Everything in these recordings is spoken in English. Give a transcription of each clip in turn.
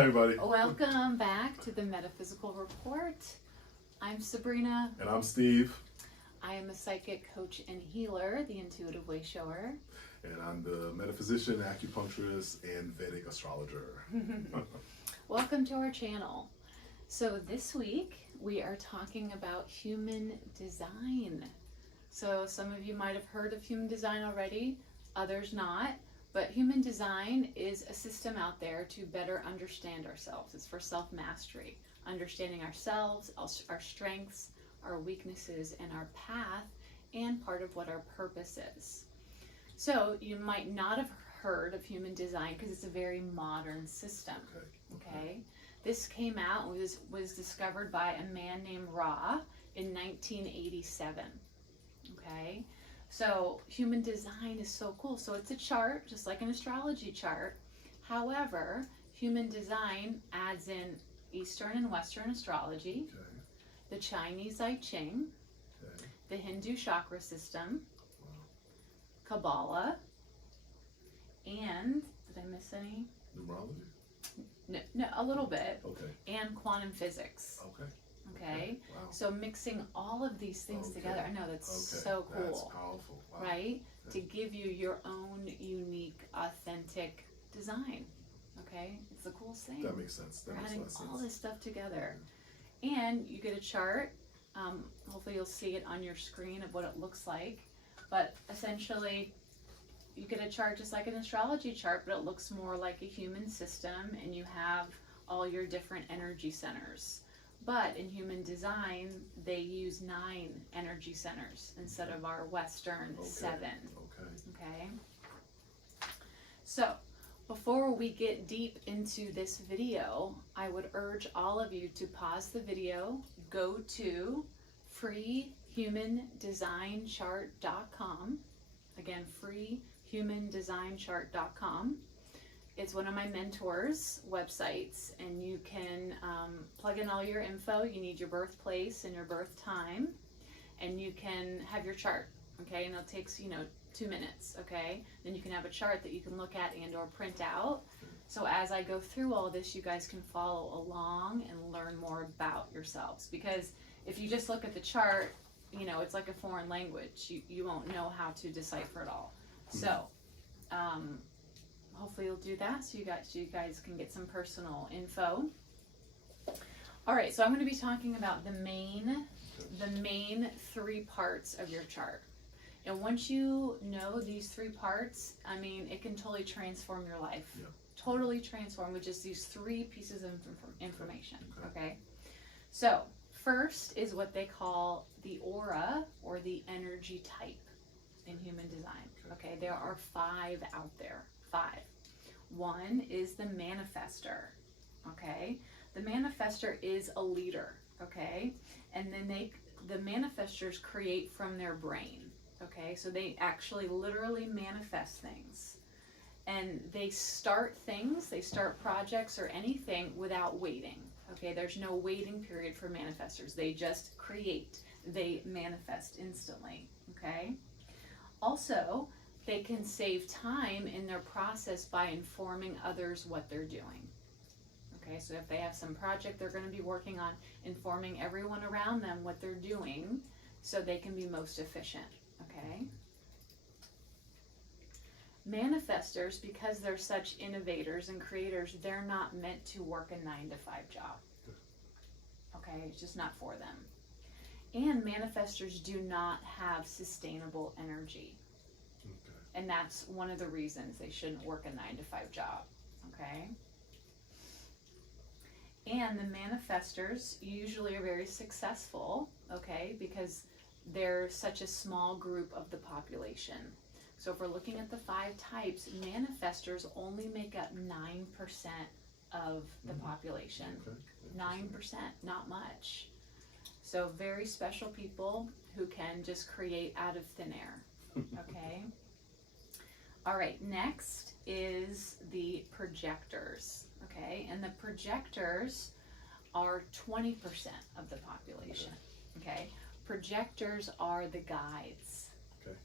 Hi, everybody. Welcome back to the Metaphysical Report. I'm Sabrina. And I'm Steve. I am a psychic coach and healer, the intuitive way shower. And I'm the metaphysician, acupuncturist, and Vedic astrologer. Welcome to our channel. So this week we are talking about human design. So some of you might have heard of human design already, others not. But human design is a system out there to better understand ourselves. It's for self-mastery, understanding ourselves, our strengths, our weaknesses, and our path, and part of what our purpose is. So you might not have heard of human design because it's a very modern system. Okay. This came out and was discovered by a man named Ra in 1987. Okay. So human design is so cool. So it's a chart, just like an astrology chart. However, human design adds in Eastern and Western astrology, the Chinese I Ching, the Hindu chakra system, Kabbalah, and, did I miss any? Numerology? No, a little bit. Okay. And quantum physics. Okay. Wow. So mixing all of these things together, I know that's so cool. That's powerful. Wow. Right? To give you your own unique, authentic design. Okay? It's the coolest thing. That makes sense. We're adding all this stuff together. And you get a chart. Hopefully you'll see it on your screen of what it looks like. But essentially, you get a chart just like an astrology chart, but it looks more like a human system, and you have all your different energy centers. But in human design, they use 9 energy centers instead of our Western 7. Okay. So, before we get deep into this video, I would urge all of you to pause the video, go to freehumandesignchart.com. Again, freehumandesignchart.com. It's one of my mentors' websites, and you can plug in all your info. You need your birthplace and your birth time, and you can have your chart, okay? And it takes, 2 minutes, okay? Then you can have a chart that you can look at and or print out. So as I go through all this, you guys can follow along and learn more about yourselves. Because if you just look at the chart, it's like a foreign language. You won't know how to decipher it all. So, hopefully you'll do that so you guys can get some personal info. All right, so I'm going to be talking about the main 3 parts of your chart. And once you know these 3 parts, it can totally transform your life. Yeah. Totally transform with just these 3 pieces of information, okay? So, first is what they call the aura or the energy type in human design. Okay, there are 5 out there. 5. One is the manifestor. Okay, the manifestor is a leader. Okay, and then the manifestors create from their brain. Okay, so they actually literally manifest things, and they start projects or anything without waiting. Okay, there's no waiting period for manifestors. They just create. They manifest instantly. Okay. Also, they can save time in their process by informing others what they're doing. Okay, so if they have some project they're going to be working on, informing everyone around them what they're doing so they can be most efficient. Okay. Manifestors, because they're such innovators and creators, they're not meant to work a 9-to-5 job. Okay, it's just not for them. And manifestors do not have sustainable energy. And that's one of the reasons they shouldn't work a 9-to-5 job, okay? And the manifestors usually are very successful, okay, because they're such a small group of the population. So if we're looking at the 5 types, manifestors only make up 9% of the population. 9%, not much. So very special people who can just create out of thin air, okay? All right, next is the projectors, okay? And the projectors are 20% of the population, okay? Projectors are the guides. Okay.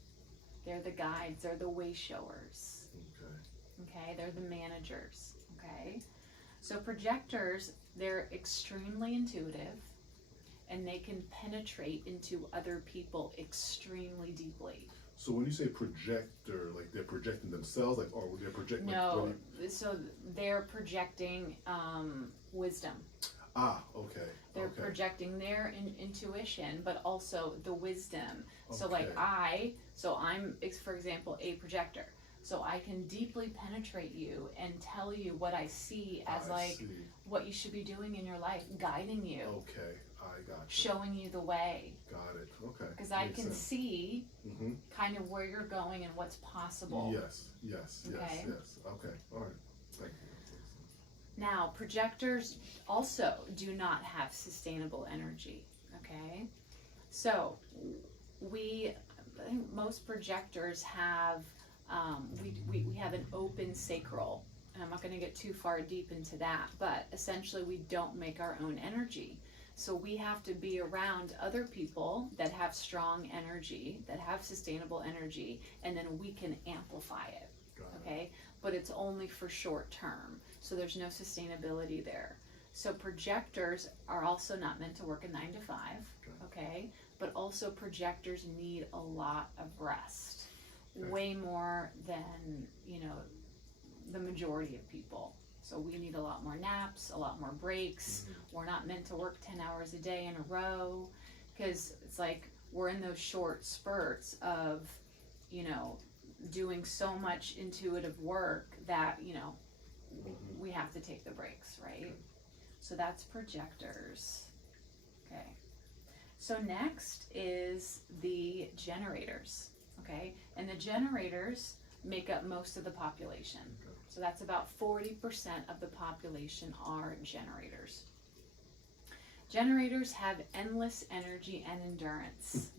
They're the guides, they're the way showers. Okay. Okay, they're the managers, okay? So projectors, they're extremely intuitive, and they can penetrate into other people extremely deeply. So when you say projector, like they're projecting themselves, like, or they're projecting? No, so they're projecting wisdom. Ah, okay. They're projecting their intuition, but also the wisdom. So like I'm, for example, a projector. So I can deeply penetrate you and tell you what I see as what you should be doing in your life, guiding you. Okay, I got you. Showing you the way. Got it, okay. Because I can see kind of where you're going and what's possible. Yes. Okay, all right. Thank you. Now, projectors also do not have sustainable energy, okay? So, I think most projectors have, we have an open sacral, and I'm not going to get too far deep into that, but essentially we don't make our own energy. So we have to be around other people that have strong energy, that have sustainable energy, and then we can amplify it, okay? But it's only for short term, so there's no sustainability there. So projectors are also not meant to work a 9 to 5, okay? But also projectors need a lot of rest, way more than, the majority of people. So we need a lot more naps, a lot more breaks. We're not meant to work 10 hours a day in a row, because it's like we're in those short spurts of, doing so much intuitive work that, we have to take the breaks, right? So that's projectors. Okay. So next is the generators, okay? And the generators make up most of the population. So that's about 40% of the population are generators. Generators have endless energy and endurance.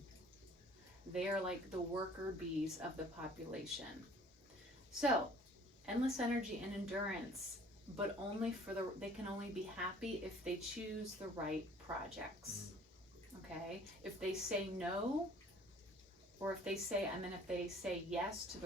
They are like the worker bees of the population. So, endless energy and endurance, but only they can only be happy if they choose the right projects. Okay? If they say no, or if they say yes to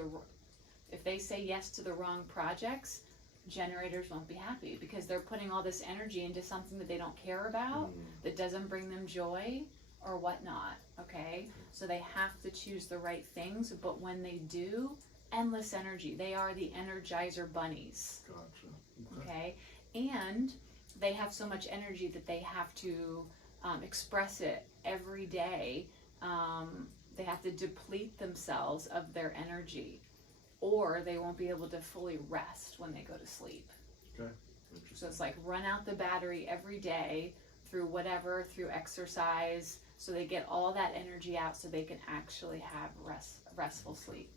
the wrong projects, generators won't be happy, because they're putting all this energy into something that they don't care about, that doesn't bring them joy or whatnot, okay? So they have to choose the right things, but when they do, endless energy. They are the Energizer bunnies. Gotcha. Okay? And they have so much energy that they have to express it every day. They have to deplete themselves of their energy, or they won't be able to fully rest when they go to sleep. Okay. So it's like run out the battery every day through exercise, so they get all that energy out so they can actually have restful sleep.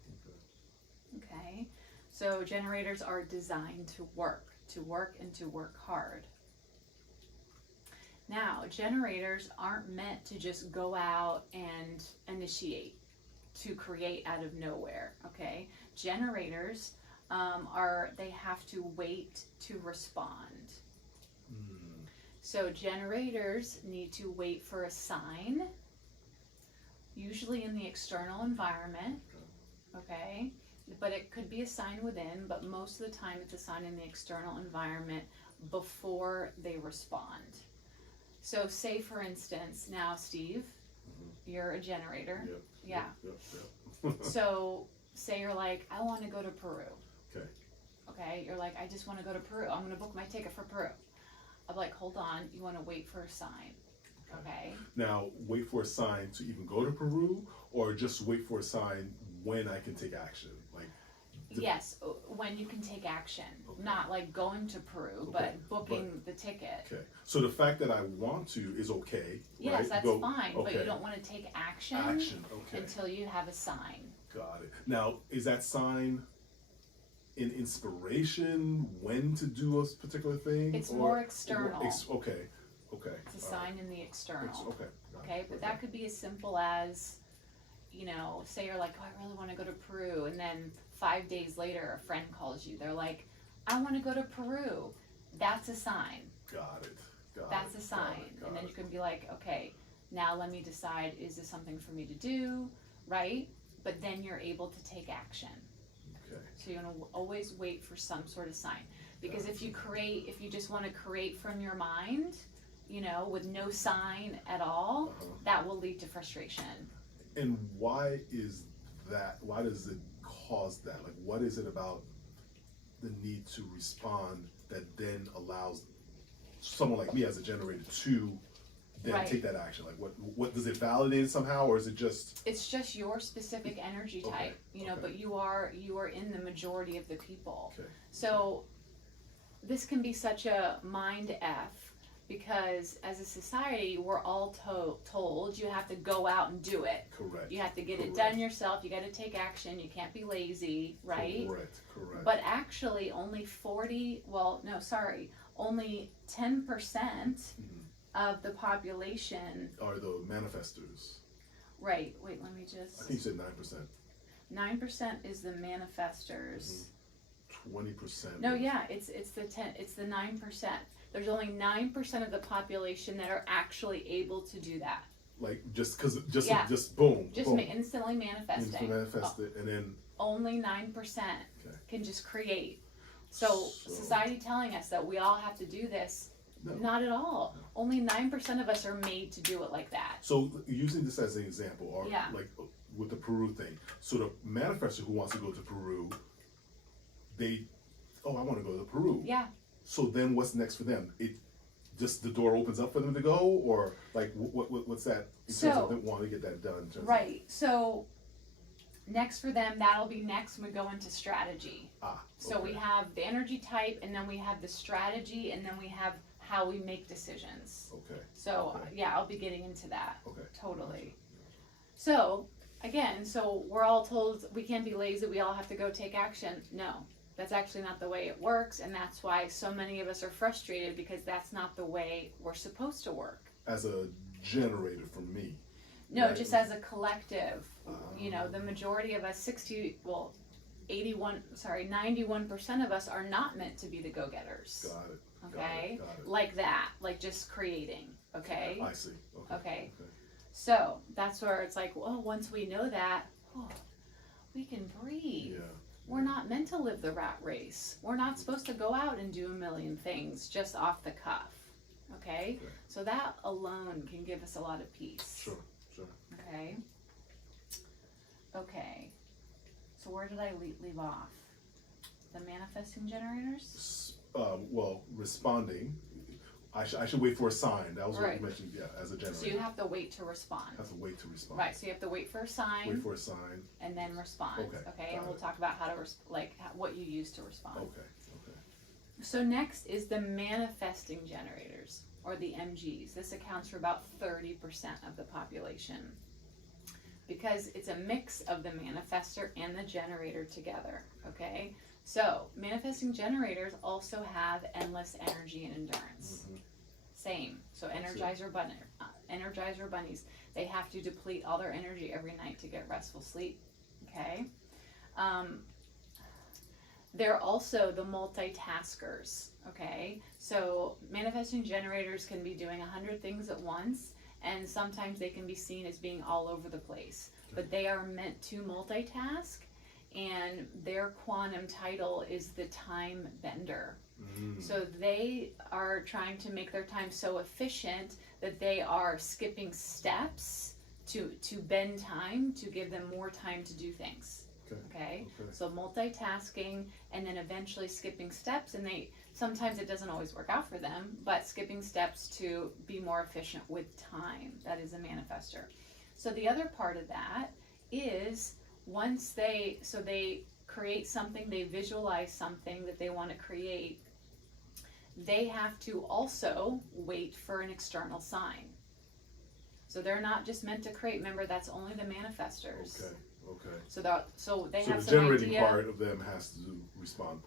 Okay? So generators are designed to work and to work hard. Now, generators aren't meant to just go out and initiate, to create out of nowhere, okay? Generators they have to wait to respond. So generators need to wait for a sign, usually in the external environment, okay? But it could be a sign within, but most of the time it's a sign in the external environment before they respond. So say, for instance, now Steve, you're a generator. Yep. So say you're like, I want to go to Peru. Okay. You're like, I just want to go to Peru. I'm going to book my ticket for Peru. I'm like, hold on, you want to wait for a sign. Okay. Now, wait for a sign to even go to Peru, or just wait for a sign when I can take action? Like, yes, when you can take action. Not like going to Peru, but booking the ticket. Okay. So the fact that I want to is okay. Yes, right? that's fine, but you don't want to take action until you have a sign. Got it. Now, is that sign an inspiration when to do a particular thing? It's more external. Okay. It's a sign in the external. Okay. But that could be as simple as, say you're like, oh, I really want to go to Peru, and then 5 days later a friend calls you. They're like, I want to go to Peru. That's a sign. Got it. That's a sign. And then you can be like, okay, now let me decide, is this something for me to do, right? But then you're able to take action. Okay. So you want to always wait for some sort of sign. Because if you just want to create from your mind, you know, with no sign at all, that will lead to frustration. And why is that? Why does it cause that? Like, what is it about the need to respond that then allows someone like me as a generator to then take that action? Like, what does it validate it somehow, or is it just? It's just your specific energy type, you know. But you are in the majority of the people. Okay. So this can be such a mind F. Because as a society, we're all told you have to go out and do it. Correct. You have to get it done yourself. You got to take action. You can't be lazy, right? Correct. But actually, only 10% of the population are the manifestors. Right. Wait, let me just. I think you said 9%. 9% is the manifestors. 20%. No, yeah, it's the 9%. There's only 9% of the population that are actually able to do that. Like just boom. Just boom. Instantly manifesting. Manifest it, and then only 9% can just create. So society telling us that we all have to do this. No. Not at all. No. Only 9% of us are made to do it like that. So using this as an example, or like with the Peru thing. So the manifestor who wants to go to Peru, I want to go to Peru. Yeah. So then what's next for them? It just the door opens up for them to go, or like what's that in terms of them wanting to get that done? Right. So next for them, that'll be next when we go into strategy. So we have the energy type, and then we have the strategy, and then we have how we make decisions. Okay. So I'll be getting into that. Okay. Totally. So again, we're all told we can't be lazy. We all have to go take action. No. That's actually not the way it works, and that's why so many of us are frustrated, because that's not the way we're supposed to work. As a generator for me. No, right? Just as a collective. You know, the majority of us, 91% of us are not meant to be the go-getters. Got it. Okay? Got it. Like that, like just creating, okay? I see. Okay. So that's where it's like, well, once we know that, we can breathe. Yeah. We're not meant to live the rat race. We're not supposed to go out and do a million things just off the cuff. Okay? So that alone can give us a lot of peace. Sure. Okay. So where did I leave off? The manifesting generators? Responding. I should wait for a sign. That was what you mentioned, as a generator. So you have to wait to respond. Right, so you have to wait for a sign. And then respond. Okay, and we'll talk about how to, what you use to respond. Okay. So next is the manifesting generators, or the MGs. This accounts for about 30% of the population, because it's a mix of the manifestor and the generator together, okay? So, manifesting generators also have endless energy and endurance. Same. So, Energizer bunnies, they have to deplete all their energy every night to get restful sleep, okay? They're also the multitaskers, okay? So, manifesting generators can be doing 100 things at once, and sometimes they can be seen as being all over the place. But they are meant to multitask, and their quantum title is the time bender. So they are trying to make their time so efficient that they are skipping steps to bend time to give them more time to do things. Okay? So multitasking, and then eventually skipping steps, and sometimes it doesn't always work out for them, but skipping steps to be more efficient with time. That is a manifestor. So the other part of that is once they create something, they visualize something that they want to create, they have to also wait for an external sign. So they're not just meant to create. Remember, that's only the manifestors. Okay. So they have the some generating idea. part of them has to respond.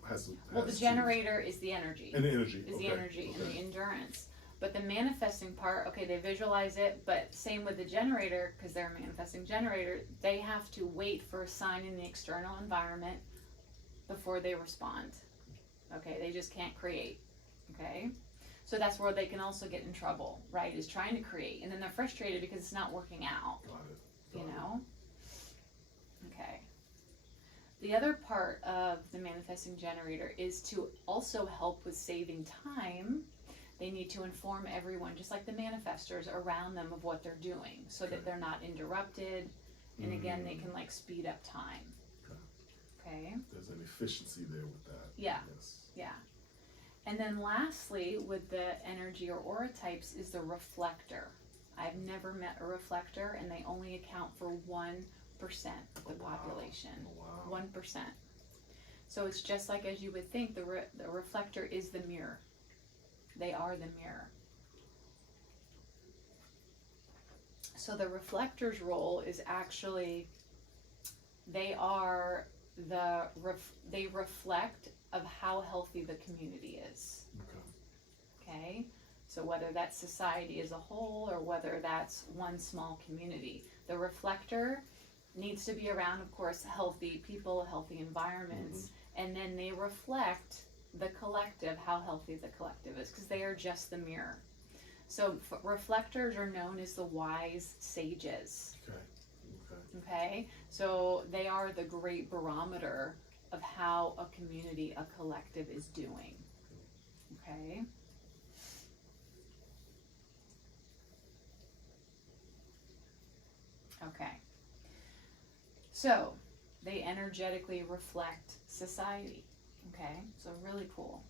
The generator is the energy. And the energy. Is the energy and the endurance. But the manifesting part, they visualize it, but same with the generator, because they're a manifesting generator, they have to wait for a sign in the external environment before they respond. Okay, they just can't create. Okay? So that's where they can also get in trouble, right? Is trying to create, and then they're frustrated because it's not working out. Got it. You know? Okay. The other part of the manifesting generator is to also help with saving time. They need to inform everyone, just like the manifestors around them, of what they're doing so Okay. that they're not interrupted. And again, they can like speed up time. Okay. There's an efficiency there with that. Yeah. Yes. Yeah. And then lastly, with the energy or aura types is the reflector. I've never met a reflector, and they only account for 1% of the population. Oh, wow. 1%. So it's just like as you would think, the reflector is the mirror. They are the mirror. So the reflector's role is actually, they are they reflect of how healthy the community is. Okay? So whether that's society as a whole or whether that's one small community, the reflector needs to be around, of course, healthy people, healthy environments, and then they reflect the collective, how healthy the collective is, because they are just the mirror. So reflectors are known as the wise sages. Okay, so they are the great barometer of how a community, a collective is doing. Okay. Okay. So they energetically reflect society. Okay, so really cool.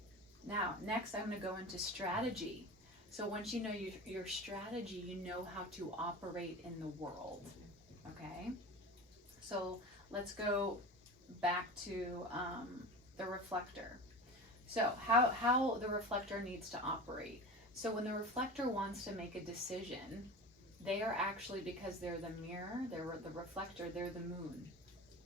Now, next I'm going to go into strategy. So once you know your strategy, you know how to operate in the world. Okay, so let's go back to the reflector. So how the reflector needs to operate. So when the reflector wants to make a decision, they are actually, because they're the mirror, they're the reflector, they're the moon.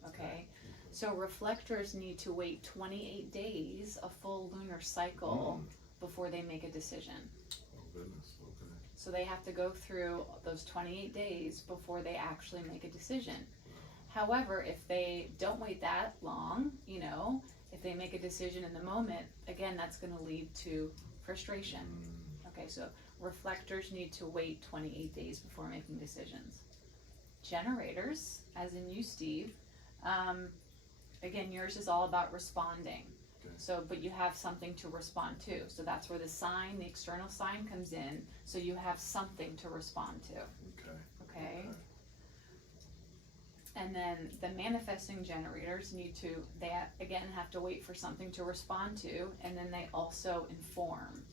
Okay, so reflectors need to wait 28 days, a full lunar cycle, before they make a decision. Oh goodness, okay. So they have to go through those 28 days before they actually make a decision. However, if they don't wait that long, you know, if they make a decision in the moment, again, that's going to lead to frustration. Okay, so reflectors need to wait 28 days before making decisions. Generators, as in you, Steve, again, yours is all about responding. Okay. So, but you have something to respond to. So that's where the sign, the external sign comes in. So you have something to respond to. Okay. And then the manifesting generators they again have to wait for something to respond to, and then they also inform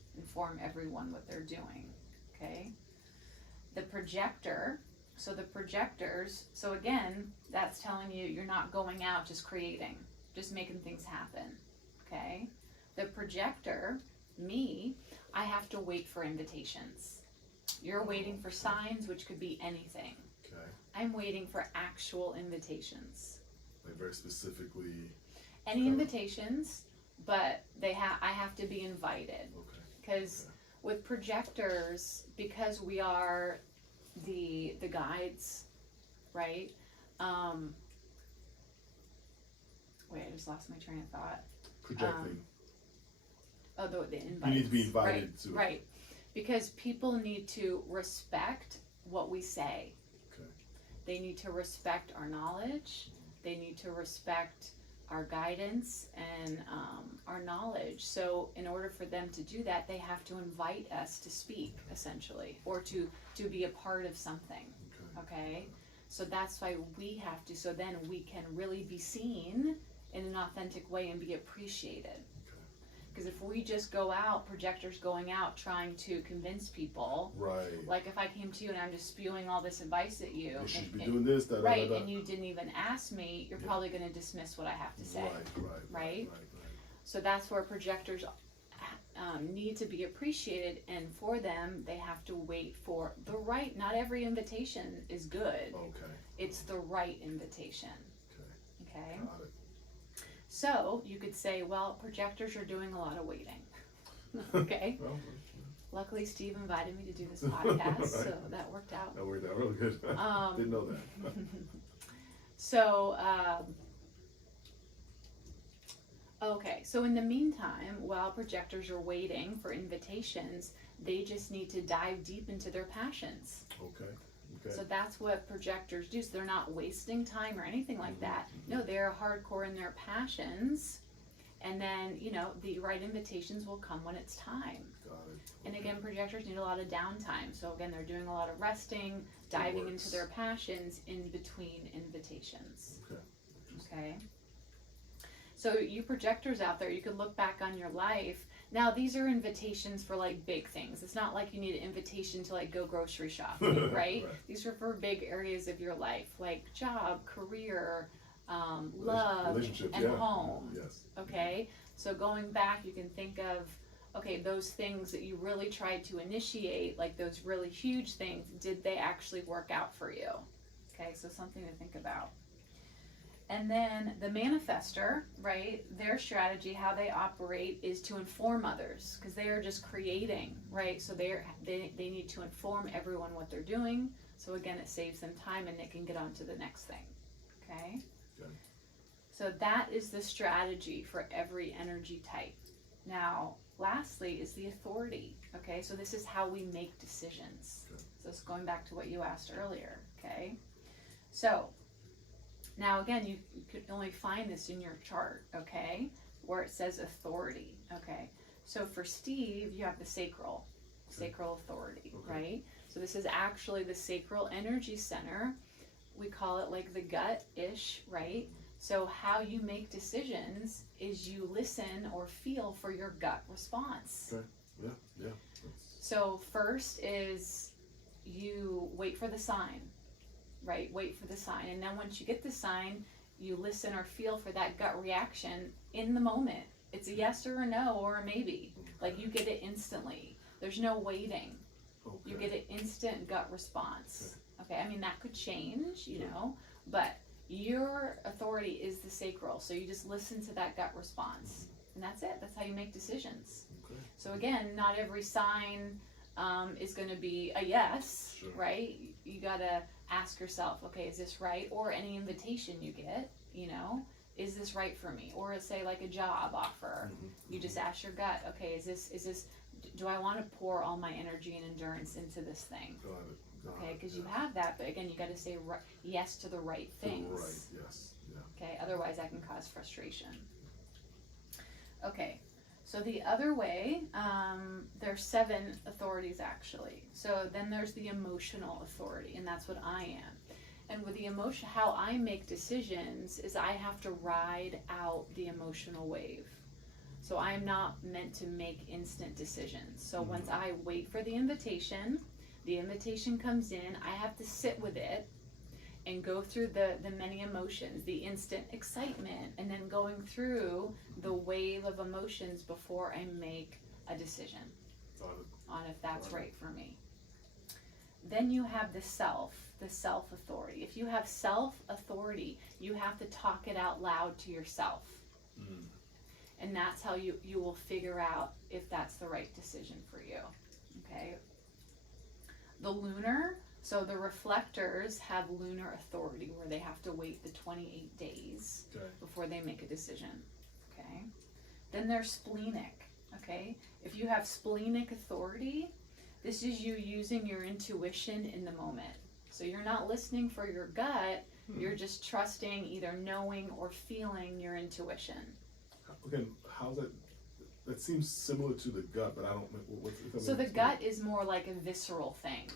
everyone what they're doing. Okay. The projector, so the projectors, so again, that's telling you you're not going out just creating, just making things happen. Okay. The projector, me, I have to wait for invitations. You're waiting for signs, which could be anything. Okay. I'm waiting for actual invitations. Like very specifically. Any invitations, but I have to be invited. Okay. Because with projectors, because we are the guides, right? Wait, I just lost my train of thought. Projecting. The invites. You need to be invited to. Right. Because people need to respect what we say. Okay. They need to respect our knowledge. They need to respect our guidance and our knowledge. So in order for them to do that, they have to invite us to speak, essentially, or to be a part of something. Okay? So that's why we have to, so then we can really be seen in an authentic way and be appreciated. Because if we just go out, projectors going out trying to convince people, right? Like if I came to you and I'm just spewing all this advice at you, You should be doing this, right? And you didn't even ask me, you're probably going to dismiss what I have to say, right? So that's where projectors need to be appreciated, and for them, they have to wait for the right. Not every invitation is good. Okay. It's the right invitation. Okay. Got it. So you could say, well, projectors are doing a lot of waiting. Okay. Well, luckily, Steve invited me to do this podcast, so that worked out. That worked out really good. Didn't know that. So, okay. So in the meantime, while projectors are waiting for invitations, they just need to dive deep into their passions. Okay. Okay. So that's what projectors do. So they're not wasting time or anything like that. No, they're hardcore in their passions. And then, you know, the right invitations will come when it's time. Got it. And again, projectors need a lot of downtime. So again, they're doing a lot of resting, diving into their passions in between invitations. Okay. Okay. So you projectors out there, you can look back on your life. Now these are invitations for like big things. It's not like you need an invitation to like go grocery shopping, right? Right. These are for big areas of your life, like job, career, love, and home. Yes. Okay, so going back, you can think of, okay, those things that you really tried to initiate, like those really huge things, did they actually work out for you? Okay, so something to think about. And then the manifester, right, their strategy, how they operate is to inform others, because they are just creating, right? So they need to inform everyone what they're doing. So again, it saves them time and they can get on to the next thing. Okay? Good. So that is the strategy for every energy type. Now, lastly is the authority. Okay, so this is how we make decisions. Good. So it's going back to what you asked earlier. Okay, so now again, you could only find this in your chart. Okay, where it says authority. Okay, so for Steve, you have the sacral authority, right? So this is actually the sacral energy center. We call it like the gut-ish, right? So how you make decisions is you listen or feel for your gut response. Okay. Yeah. Yeah. So first is you wait for the sign, right? Wait for the sign. And then once you get the sign, you listen or feel for that gut reaction in the moment. It's a yes or a no or a maybe. Like you get it instantly. There's no waiting. Okay. You get an instant gut response. Okay, I mean that could change, you know, but your authority is the sacral, so you just listen to that gut response, and that's it. That's how you make decisions. Okay. So again, not every sign is going to be a yes, Sure. right? You got to ask yourself, okay, is this right? Or any invitation you get, you know, is this right for me? Or say like a job offer, you just ask your gut, okay, is this, do I want to pour all my energy and endurance into this thing? Got it. Okay, because you have that, but again, you got to say yes to the right things. Right. Yes. Yeah. Okay, otherwise that can cause frustration. Okay, so the other way, there's 7 authorities actually. So then there's the emotional authority, and that's what I am. And with the emotion, how I make decisions is I have to ride out the emotional wave. So I am not meant to make instant decisions. So once I wait for the invitation comes in, I have to sit with it and go through the many emotions, the instant excitement, and then going through the wave of emotions before I make a decision on if that's right for me. Then you have the self authority. If you have self authority, you have to talk it out loud to yourself. And that's how you will figure out if that's the right decision for you. Okay. The lunar, so the reflectors have lunar authority where they have to wait the 28 days before they make a decision. Okay. Then there's splenic. Okay. If you have splenic authority, this is you using your intuition in the moment. So you're not listening for your gut, you're just trusting, either knowing or feeling your intuition. Again, how's that? That seems similar to the gut, but I don't know what's. So the gut is more like a visceral thing.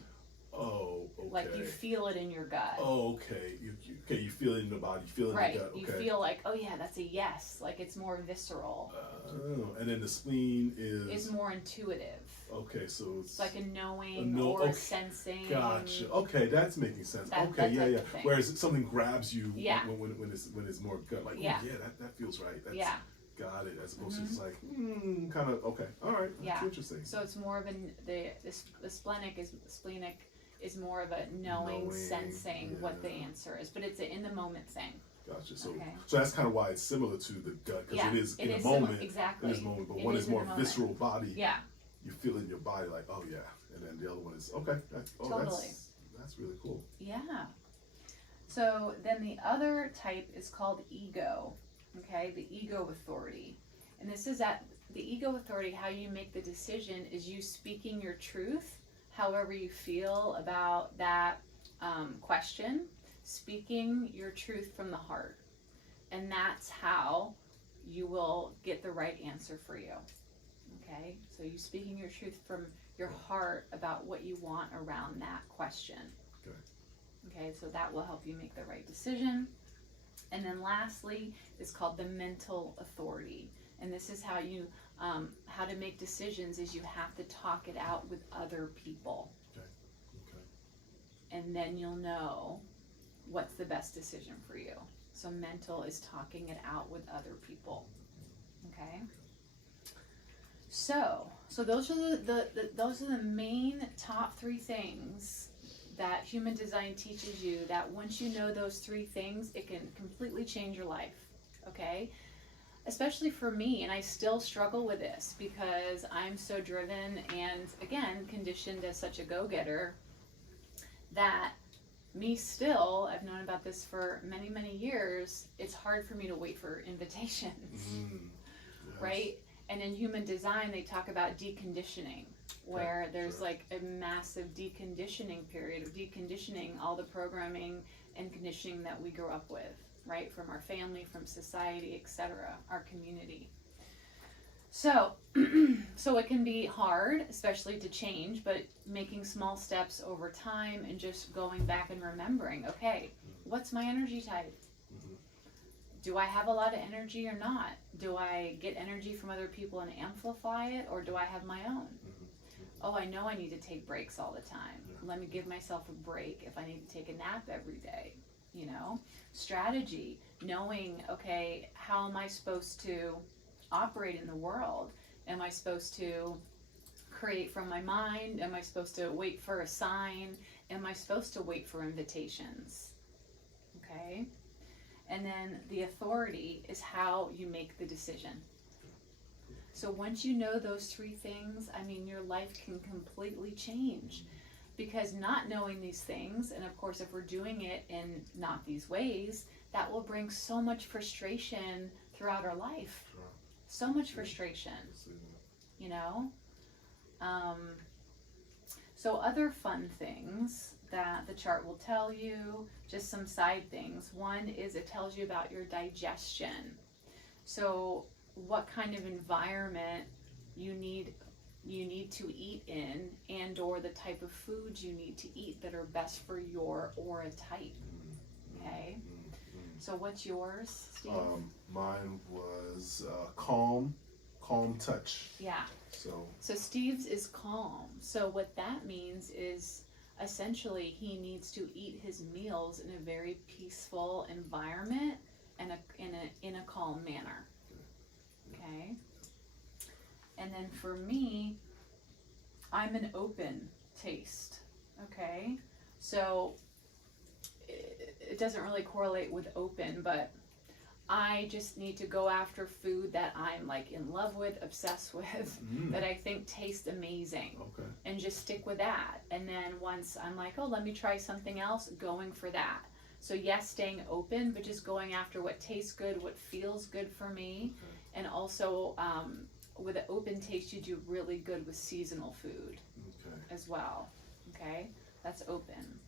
Oh, okay. Like you feel it in your gut. Oh, okay. You feel it in the body. You feel it in the gut. Okay. You feel like, oh yeah, that's a yes. Like it's more visceral. And then the spleen is. It's more intuitive. Okay, so it's like a knowing or a sensing. Gotcha. Okay, that's making sense. That yeah. Whereas something grabs you when it's more gut, like that feels right. That's, got it. As opposed to it's like kind of okay. All right. That's interesting. So it's more of the splenic is more of a knowing sensing what the answer is, but it's an in the moment thing. Gotcha. So so that's kind of why it's similar to the gut, because it is in a moment. Exactly. In this moment, but one is more visceral body. Yeah. You feel it in your body, like and then the other one is okay. Totally. That's really cool. Yeah. So then the other type is called ego. Okay, the ego authority, and this is the ego authority. How you make the decision is you speaking your truth, however you feel about that question, speaking your truth from the heart. And that's how you will get the right answer for you. Okay? So you speaking your truth from your heart about what you want around that question. Okay. Okay, so that will help you make the right decision. And then lastly is called the mental authority. And this is how you, how to make decisions is you have to talk it out with other people. Okay. Okay. And then you'll know what's the best decision for you. So mental is talking it out with other people. Okay? So those are the main top 3 things that human design teaches you, that once you know those 3 things, it can completely change your life. Okay? Especially for me, and I still struggle with this because I'm so driven and, again, conditioned as such a go-getter that me still, I've known about this for many, many years, it's hard for me to wait for invitations, Yes. right? And in human design, they talk about deconditioning, where there's sure. like a massive deconditioning period of deconditioning all the programming and conditioning that we grew up with, right? From our family, from society, etc., our community. So, so it can be hard, especially to change, but making small steps over time and just going back and remembering, okay, what's my energy type? Do I have a lot of energy or not? Do I get energy from other people and amplify it, or do I have my own? Oh, I know I need to take breaks all the time. Let me give myself a break if I need to take a nap every day, you know? Strategy, knowing, okay, how am I supposed to operate in the world? Am I supposed to create from my mind? Am I supposed to wait for a sign? Am I supposed to wait for invitations? Okay? And then the authority is how you make the decision. So once you know those 3 things, I mean, your life can completely change. Because not knowing these things, and of course if we're doing it in not these ways, that will bring so much frustration throughout our life. Sure. So much frustration, you know? So other fun things that the chart will tell you, just some side things. One is it tells you about your digestion. So what kind of environment you need to eat in, and or the type of foods you need to eat that are best for your aura type. Okay? So what's yours, Steve? Mine was calm touch. Yeah. So Steve's is calm. So what that means is essentially he needs to eat his meals in a very peaceful environment and in a calm manner. Okay? And then for me, I'm an open taste. Okay? So it doesn't really correlate with open, but I just need to go after food that I'm like in love with, obsessed with, that I think tastes amazing. Okay. And just stick with that. And then once I'm like, oh, let me try something else, going for that. So yes, staying open, but just going after what tastes good, what feels good for me. Okay. And also with an open taste, you do really good with seasonal food as well. Okay, that's open.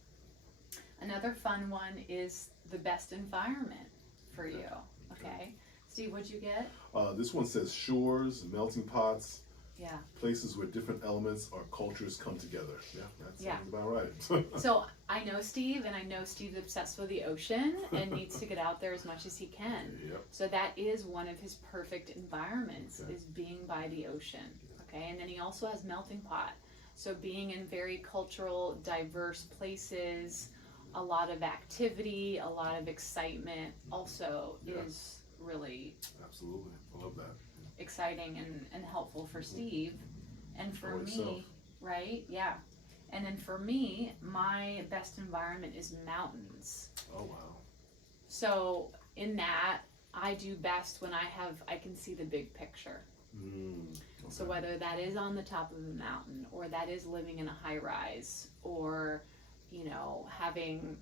Another fun one is the best environment for you. Okay. Steve, what'd you get? This one says shores, melting pots. Yeah. Places where different elements or cultures come together. Yeah, that sounds about right. So I know Steve, and I know Steve's obsessed with the ocean and needs to get out there as much as he can. Yep. So that is one of his perfect environments, is being by the ocean. Okay, and then he also has melting pot. So being in very cultural, diverse places, a lot of activity, a lot of excitement also is really absolutely. I love that. Exciting and helpful for Steve. And for me, right? Yeah. And then for me, my best environment is mountains. Oh, wow. So in that, I do best when I can see the big picture. So whether that is on the top of a mountain, or that is living in a high rise, or, you know, having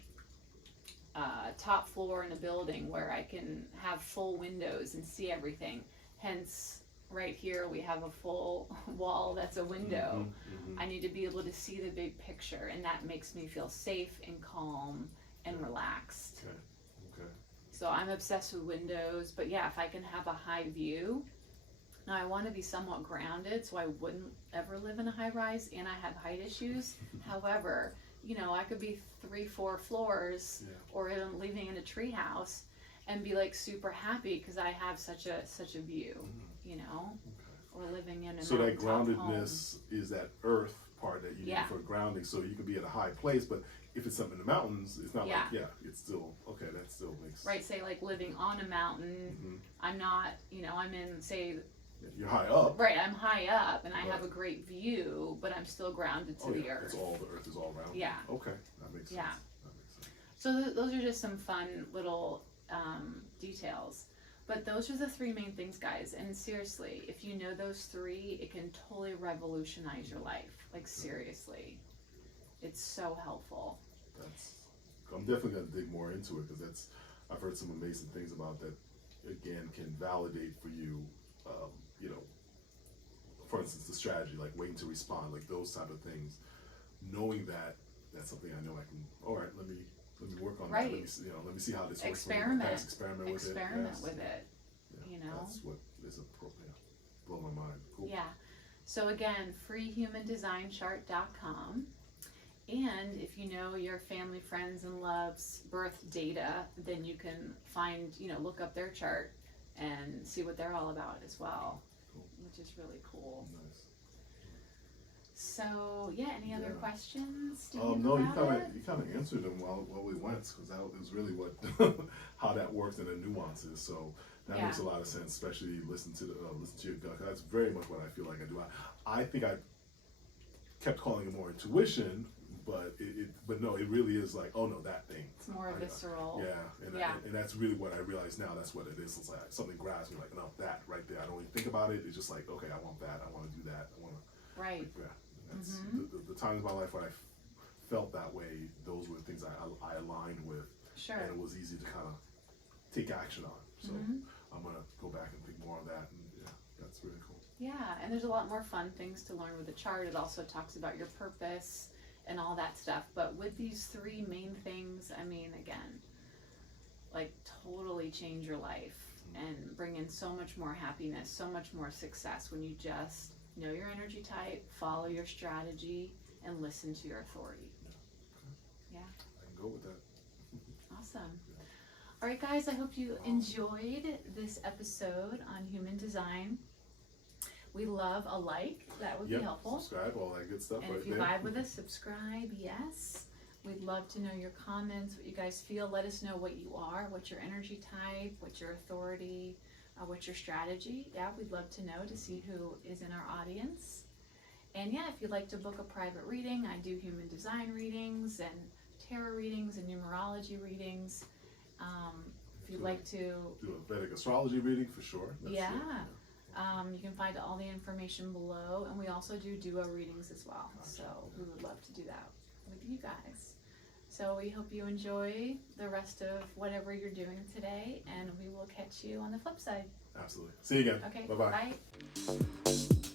top floor in a building where I can have full windows and see everything. Hence, right here we have a full wall that's a window. I need to be able to see the big picture, and that makes me feel safe and calm and relaxed. Okay. So I'm obsessed with windows, but yeah, if I can have a high view. Now I want to be somewhat grounded, so I wouldn't ever live in a high rise, and I have height issues. However, you know, I could be 3-4 floors or living in a tree house and be like super happy because I have such a view, you know, or living in a so that mountaintop groundedness home. is that earth part that you need for grounding. So you could be at a high place, but if it's up in the mountains, it's not like it's still okay. That still makes right. Say like living on a mountain. I'm not, you know, I'm in say. You're high up. Right, I'm high up and I have a great view, but I'm still grounded to the earth. It's all the earth is all around. Yeah. Okay, that makes sense. Yeah. That makes sense. So those are just some fun little details. But those are the 3 main things, guys. And seriously, if you know those 3, it can totally revolutionize your life. Like seriously, it's so helpful. I'm definitely gonna dig more into it because I've heard some amazing things about that. Again, can validate for you. You know, for instance, the strategy, like waiting to respond, like those type of things. Knowing that, that's something I know I can. All right, let me work on that. Let me see how this works. Experiment with it. Yeah, you know, that's what is blow my mind. Cool. Yeah. So again, freehumandesignchartcom. And if you know your family, friends, and loves birth data, then you can find, you know, look up their chart and see what they're all about as well, which is really cool. Nice. So yeah, any other questions? No, you kind of answered them while we went, because that was really what how that works and the nuances. So that makes a lot of sense, especially listen to your gut. That's very much what I feel like I do. I think I kept calling it more intuition. But no, it really is like, oh no, that thing. It's more visceral. And that's really what I realize now. That's what it is. It's like something grabs me, like, no, that right there. I don't even think about it. It's just like, okay, I want that. I want to do that. I want to. Right. Yeah. That's the times in my life when I felt that way. Those were the things I aligned with. Sure. And it was easy to kind of take action on. So I'm gonna go back and think more on that. And that's really cool. Yeah, and there's a lot more fun things to learn with the chart. It also talks about your purpose and all that stuff. But with these 3 main things, I mean, again, like totally change your life and bring in so much more happiness, so much more success when you just know your energy type, follow your strategy, and listen to your authority. Yeah. I can go with that. Awesome. All right, guys, I hope you enjoyed this episode on human design. We love a like. That would be helpful. Subscribe, all that good stuff. And if you vibe with us, subscribe, yes. We'd love to know your comments, what you guys feel. Let us know what you are, what's your energy type, what's your authority, what's your strategy. Yeah, we'd love to know, to see who is in our audience. And yeah, if you'd like to book a private reading, I do human design readings and tarot readings and numerology readings. If you'd like to do a Vedic astrology reading, for sure. You can find all the information below, and we also do duo readings as well. So we would love to do that with you guys. So we hope you enjoy the rest of whatever you're doing today, and we will catch you on the flip side. Absolutely. See you again. Okay. Bye-bye. Bye.